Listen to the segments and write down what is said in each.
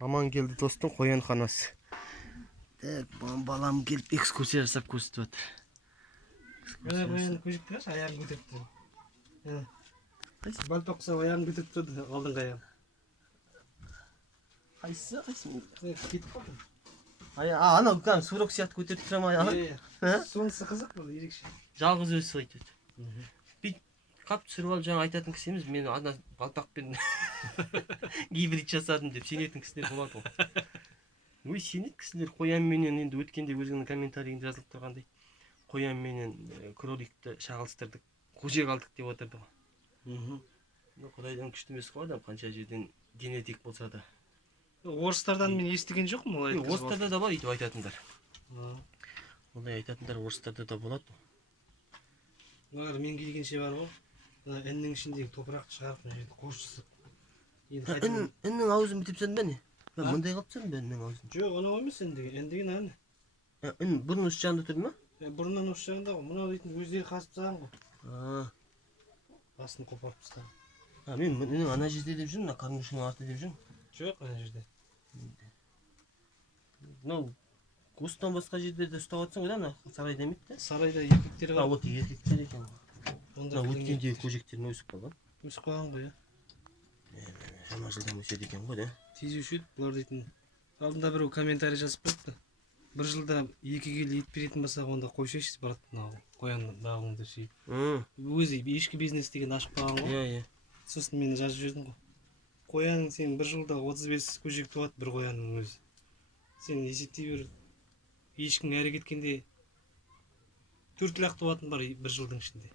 Аман келді достың қоянханасы. Так, балам келіп экскурсия жасап көрсетіп жатыр. Қоян көжекті қаш, аяғын көтеріп тұр. Балпақ құсап аяғын көтеріп тұрды, алдыңғы аяғын. Қайсы? Кетіп қалды. Анау кәдімгі сурок сияқты көтеріп тұра ма аяғын? Сонысы қызық бұл, ерекше. Жалғыз өзі айтады. Бүйтіп қап түсіріп алып жаңа айтатын кісі емес, мен ана балпақпен гибрид жасадым деп сенетін кісілер болады ғой. Ой, сенеді кісілер қоянменен енді өткенде өзінің комментарийінде жазылып тұрғандай. Қоянменен кроликті шағылыстырдық, көже қалдық деп отырды ғой. Құдайдан күшті емес қой адам, қанша жерден генетик болса да. Орыстардан мен естіген жоқпын олай. Орыстарда да бар өйтіп айтатындар. Олай айтатындар орыстарда да болады. Олар мен келгенше бар ғой. Іннің ішіндегі топырақты шығарып, қош жасап. Іннің аузын бітіп сан ба не? Мұндай қалыпсан ба іннің аузын? Жоқ, анау емес ендеген әні. Ін бұрын осы жағында тұр ма? Бұрыннан осы жағында ғой. Мынау дейтін өздері қасып тастаған ғой. Басын қопарып тастаған. Мен іннің ана жерде деп жүрмін, қармышының арты деп жүрмін. Жоқ, ана жерде. Мынау осыдан басқа жерде ұстап жатсың ғой да, ана сарайда емес та? Сарайда еркектер бар. Вот еркектер екен. Өткендегі көжектерін өсіп қалған. Өсіп қалған ғой, Жама жылдан өседі екен ғой, да? Тезеуші еді, бұлар дейтін. Алдында бір комментарий жазып қойыпты. Бір жылда 2 келі ет беретін болсақ, онда қойсайшы барады қоян бағыңды сүйіп. Өзі ешкі бизнес деген ашып қалған ғой. Сосын мен жазып жібердім ғой. Қояның сен бір жылда 35 көжек туады, бір қоянның өзі. Сен есептей бер. Ешкің әрі кеткенде 4 лақ туатын бар бір жылдың ішінде.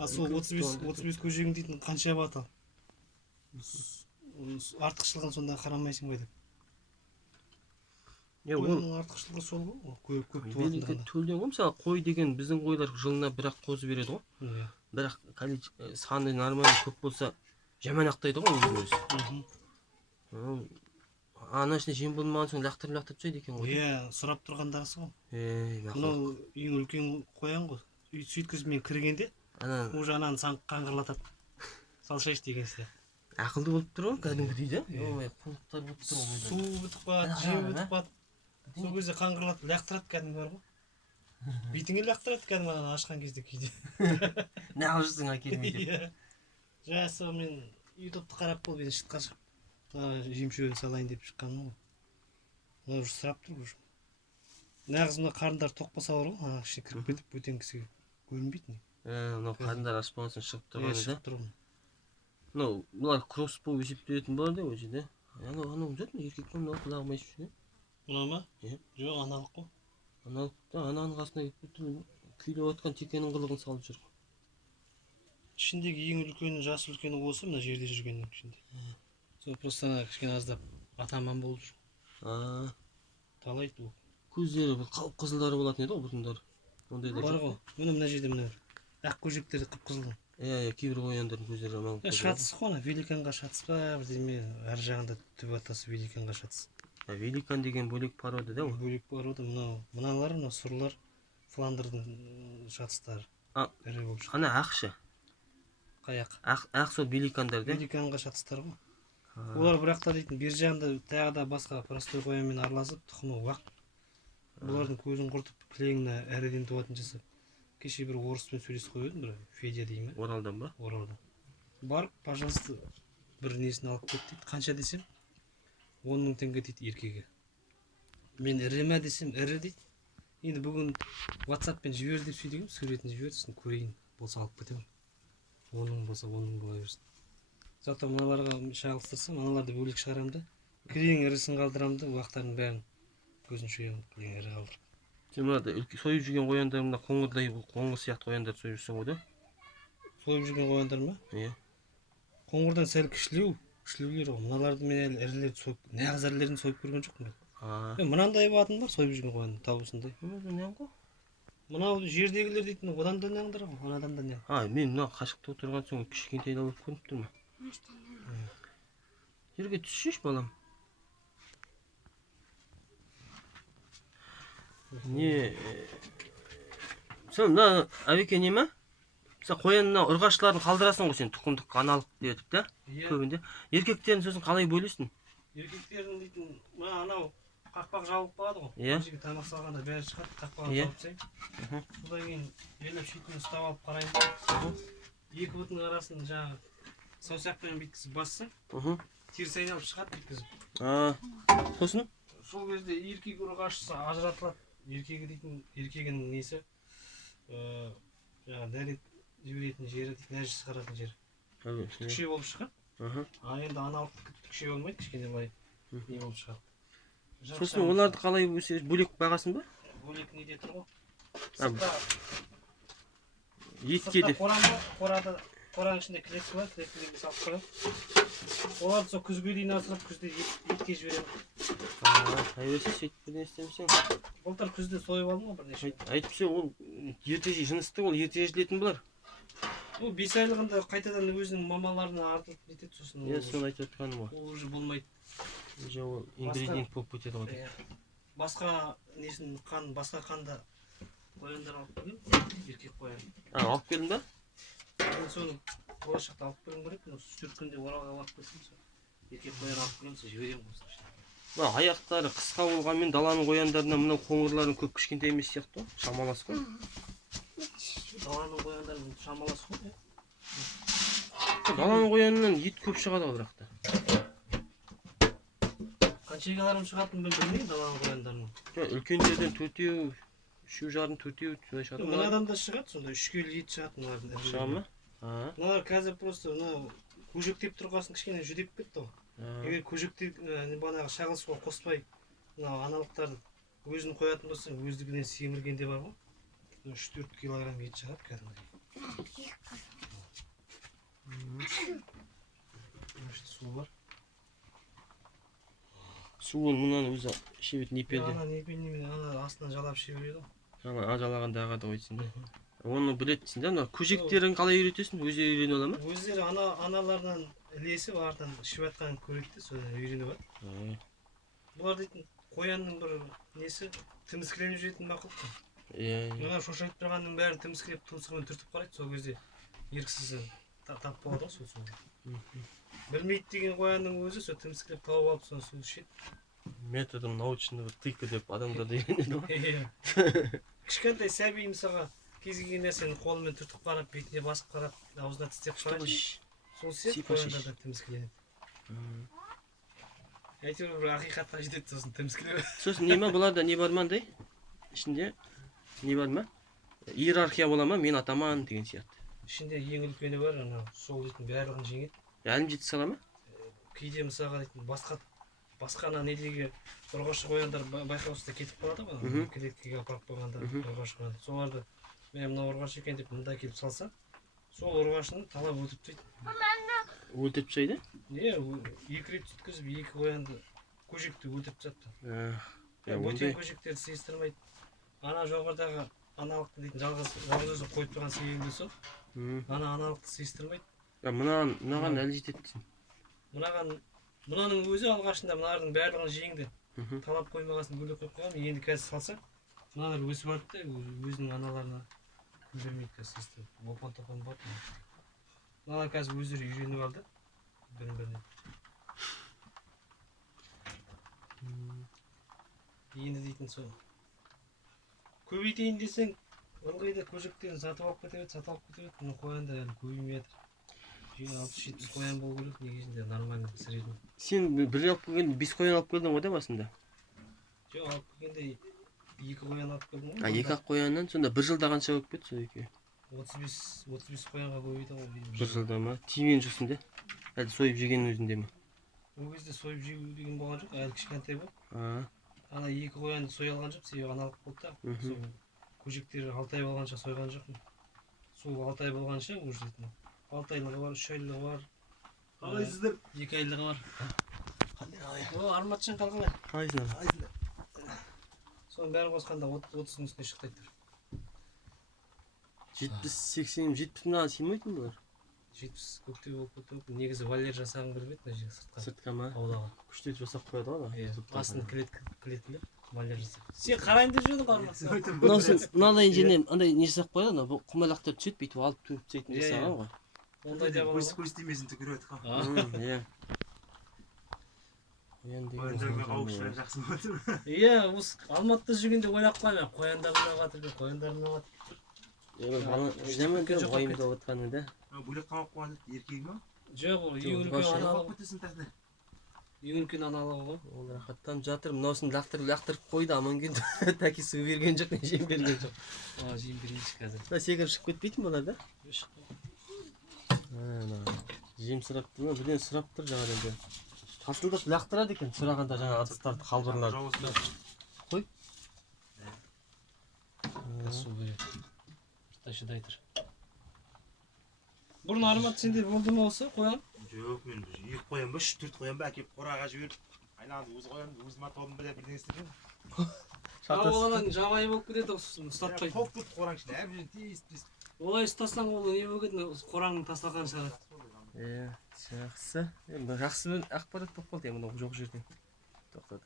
А сол 35 көжегің дейтін қанша баты? Артықшылығын сонда қарамайсың ғой деп. Қойының артықшылығы сол ғой, көп туатындығында. Төлден ғой, мысалы қой деген біздің қойлар жылына бір-ақ қозы береді ғой. Бірақ саны нормально көп болса жаман ақтайды ғой өзін-өзі. Ана ішіне жем болмаған соң лақтырып тастайды екен ғой. Сұрап тұрғандарысы ғой. Мынау ең үлкен қоян ғой. Сөйткізіп мен кіргенде уже ананы қаңғырлатады. Салшайшы деген сияқты. Ақылды болып тұр ғой, кәдімгі дейді. Қулықтар болып тұр ғой. Су бітіп қалады, жем бітіп қалады. Сол кезде қаңғырлатып лақтырады кәдімгі бар ғой. Бетіңе лақтырады кәдімгі ананы ашқан кезде кейде. Неғып жүрсің әкелмей деп. Жасы мен ютубты қарап болып енді шыққан шығып. Жемшөбін салайын деп шыққаным ғой. Олар сұрап тұр ғой. Нағыз мына қарындар тоқ болса бар ғой, ішіне кіріп кетіп бөтен кісіге көрінбейді. Мынау қарындар ашпаған соң шығып тұрған еді. Шығып тұрмын. Мынау бұлар кросс болып есептелетін болады ғой жерде. Анау жүреді ме? Еркек пе мынау құлағым айшып жүрген? Мынау ма? Жоқ, аналық қой. Аналық та ананың қасына күйлеп отқан текенің қылығын салып жүр. Ішіндегі ең үлкені, жасы үлкені осы, мына жерде жүргеннің ішінде. Сол просто ана кішкене аздап атаман болып жүр. Талайды бұл. Көздері қауып қызылдары болатын еді ғой бұтындары. Бар ғой, мына жерде мына ақ көжектері қып-қызыл. Кейбір қояндардың көздері жаман. Шатыс қой, великанға шатыс па бірдеме, әр жағында түп атасы великанға шатыс. Великан деген бөлек порода да ғой? Бөлек порода, мыналар, сұрлар, фландырдың шатыстары. Ана ақшы? Қай ақ? Ақ сол великандар да? Великанға шатыстар ғой. Олар бірақта дейтін, бер жағында тағы да басқа простой қоянмен араласып, тұқымы уақ. Бұлардың көзін құртып, кілеңіне әріден туатын жасап. Кеше бір орыспен сөйлесіп қойдым, бір Федя деймін. Оралдан ба? Оралдан. Барып, пожалуйста, бір несін алып кет дейді. Қанша десем? 10 мың теңге дейді еркеге. Мен ірі ме десем, ірі дейді. Енді бүгін WhatsApp-пен жібер деп сөйлегем, суретін жібер, сосын көрейін, болса алып кетемін. 10 мың болса 10 мың бола берсін. Зато мыналарға шағылыстырсам, аналарды бөлек шығарамды. Кілең ірісін қалдырамды, уақыттардың бәрін көзін шөйем, кілең ірі қалдырып. Сен мынада сойып жүрген қояндарыңда қоңырдай, қоңыр сияқты қояндар сойып жүрсің ғой да? Сойып жүрген қояндар ма? Қоңырдан сәл кішілеулер ғой. Мыналарды мен әлі ірілерді сойып, нағыз ірілерін сойып көрген жоқпын. Мынандай батын бар, сойып жүрген қояндар, табысындай. Мынау жердегілер дейтін, одан да нәңдір ғой, анадан да нәң. Мен мына қашықта отырған соң кішкентайлар болып көрініп тұр ма? Жерге түсшеш балам. Сен мына әбеке не ма? Mesela қоянына ұрғашыларын қалдырасың ғой сен тұқымдық аналық деп етіп та Иә. көбінде. Еркектерін сосын қалай бөлесің? Еркектердің дейтін мына анау қақпақ жабылып қалады ғой. Иә. Жерге тамақ салғанда бәрі шығады, қақпағын Иә. жауып тастаймын. Содан кейін елеп шетін ұстап алып қараймын. Екі бұтының арасын жаңағы саусақпен бүйткізіп бассаң, теріс айналып шығады бүйткізіп. Сосын Сол кезде еркек ұрғашысы ажыратылады. Еркегінің несі жаңағы дәрет жіберетін жері, нәжіс шығаратын жері. Түкше болып шығады. Енді аналықтікі түкше болмайды, кішкене былай не болып шығады. Сосын оларды қалай өсіресің? Бөлек бағасың ба? Бөлек неде тұр ғой. Етке де. Қораның ішінде клетка бар, клеткаға салып қоямын. Оларды сол күзге дейін асырап, күзде етке жіберемін. Әуесі сөйтіп не істемесең. Былтыр күзде сойып алдым ғой бірнеше. Әйтпесе ол ерте жынысты, ол ерте желетін бұлар. Ол 5 айлығында қайтадан өзінің мамаларына артылып кетеді, сосын. Иә, соны айтып жатқаным ғой. Ол уже болмайды. Уже ол ингредиент болып кетеді ғой. Басқа несін басқа қанда қояндар алып келдім, еркек қоян. Алып келдің ба? Мен соны болашақта алып келгім келеді, осы сүрткенде Оралға барып келсем, еркек қоян алып келемін, сол жіберемін осылайша. Аяқтары қысқа болғанмен даланың қояндарына мынау қоңырларын көп кішкентай емес сияқты ғой, шамалас қой. Даланың қояндарын шамалас қой. Даланың қоянынан ет көп шығады ғой бірақта. Қаншайғаларым шығатынын мен білмеймін даланың қояндарының. Үлкендерден 4-еу, 3-жарым 4-еу солай шығады. Мынадан да шығады, сонда 3 келі ет шығады мыналардан. Шыға ма? Мыналар қазір просто көжектеп тұрғасын кішкене жүдеп кетті ғой. Егер көжекте бағанағы шағылысуға қоспай мынау аналықтарды өзін қоятын болса, өздігінен семіргенде бар ғой. 3-4 килограмм ет шығады кәдімгідей. Су бар. Суын мұнан өзі шебет непелді. Ана непелдемен астынан жалап шебереді ғой. Жалағанда ағады қойсын. Оны білетсің да, көжектерін қалай үйретесің? Өзі үйрене ола ма? Өздері аналарынан ілесіп артынан ішіп жатқанын көреді де, содан үйреніп алады. Бұлар дейтін қоянның бір несі тіміскіленіп жүретін мақұлық қой. Мына шошайтып тұрғанның бәрін тіміскілеп тұмсығымен түртіп қарайды, сол кезде еріксіз тап болады ғой сол суды. Білмейді деген қоянның өзі сол тіміскілеп тауып алып соны суды ішеді. Методым научного тыка деп адамдарды үйренеді ғой. Кішкентай сәби мысалға кез келген нәрсені қолымен түртіп қарап, бетіне басып қарап, аузына тістеп қарайды. Сол сияқты қояндар да тіміскіленеді. Әйтеуір бір ақиқатқа жетеді сосын тіміскілеп. Сосын не ма, бұларда не бар ма андай? Ішінде не бар ма? Иерархия бола ма? Мен атаман деген сияқты. Ішінде ең үлкені бар, сол дейтін барлығын жеңеді. Әлім жеті сала ма? Кейде мысалға дейтін басқа недегі ұрғашы қояндар байқаусызда кетіп қалады ғой, клеткаға апарып қойғанда ұрғашы қояндар. Соларды мен мына ұрғашы екен деп мында келіп салса, сол ұрғашыны талап өтіп тастайды. Өлтіріп тастайды? Иә, 2 рет сөйткізіп 2 қоянды көжекті өлтіріп тастапты. Бөтен көжектерді сыйыстырмайды. Ана жоғарыдағы аналықты дейтін жалғыз өзі қойып тұрған себебі сол. Ана аналықты сыйыстырмайды. Мынаған әлі жетеді. Мынаның өзі алғашында мыналардың барлығын жеңді. Талап қоймағасын бөлек қойып қойған, енді қазір салса, мыналар өсіп артты өзінің аналарына көрмейді қазір сыйыстырып. Опан-топан барды. Мыналар қазір өздері үйреніп алды. Бірін-біріне. Енді дейтін сол. Көбейтейін десең, ылғида көжектерін сатып алып кетеді. Мұны қоянда әлі көбеймей жатыр. 60-70 қоян болу керек, негізінде нормальный средний. Сен бір алып келгенде 5 қоян алып келдің ғой да басында? Жоқ, алып келгенде 2 қоян алып келдім ғой. 2-ақ қояннан сонда бір жылда қанша болып кетті сол екеуі? 35 қоянға көбейді ғой. Бір жылда ма? Тимен жүрсің де? Әлі сойып жегеннің өзінде ме? Ол кезде сойып жеу деген болған жоқ, әлі кішкентай болды. Ана 2 қоянды сой алған жоқ, себебі аналық болды да. Сол көжектері 6 ай болғанша сойған жоқпын. Сол 6 ай болғанша уже дейтін. 6 айлығы бар, 3 айлығы бар. Қалайсыздар? 2 айлығы бар. О, арматшан қалғаны. Қалайсыздар? Соның бәрін қосқанда 30-ның үстіне шықтайды. 70-80, 70 мыңға сыймайтын бұлар. жетпіс көктеу болып кетті мүмкін. Негізі вольер жасағым келіп еді мына жерге сыртқа. Сыртқа ма? Аулаға. Күштеп жасап қояды ғой ана. Иә. Ютубтан. Астын кілетілеп вольер жасап. Сен қарайын деп жүрдің қармаққа. Мынасын мынадай жеріне андай не жасап қояды ана бұл құмалақтар түседі бүйтіп алып төгіп тастайтын Иә, жасаған ғой. Ондай да бар. көз тимесін түкіреді ха. Иә. Қоян Қояндармен деген қауышып жақсы болады. Иә, осы Алматыда жүргенде ойлап қалмай қояндар мынаватыр деп қояндар мынаватыр. бала жаман екен ойымда отқаны да. Бөлек қамап қойған еркегі ма? Жоқ, ол ең үлкен башқа. аналығы. Кетесің тағы. Ең үлкен аналығы ғой. Ол рахаттанып жатыр. Мынасын лақтырып қойды амангелді. Тәке су берген жоқ, жем берген жоқ. Жем берейінші қазір. Да секіріп шығып кетпейтін болар да. Жем сұрап тұр ма? Бірден сұрап тұр жаңадан да. Тасылдап лақтырады екен сұрағанда жаңа ыдыстарды қалбырларды. Қой. Су береді. Ташыдай тұр. Бұрын Армат сенде болды ма осы қоян? Жоқ, мен екі қоян ба, 3-4 қоян ба әкеп қораға жіберіп, айналды өзі қоян, өз моторын біле бірдеңе істеген. Ол жабайы болып кетеді, ұстатпайды. Қоқ тұт қораң ішінде, әр жерін тез. Олай ұстасаң ол не болып кетеді, қораның тасталған шығарады. Жақсы. Жақсы ақпарат болып қалды енді жоқ жерден. Тоқтады.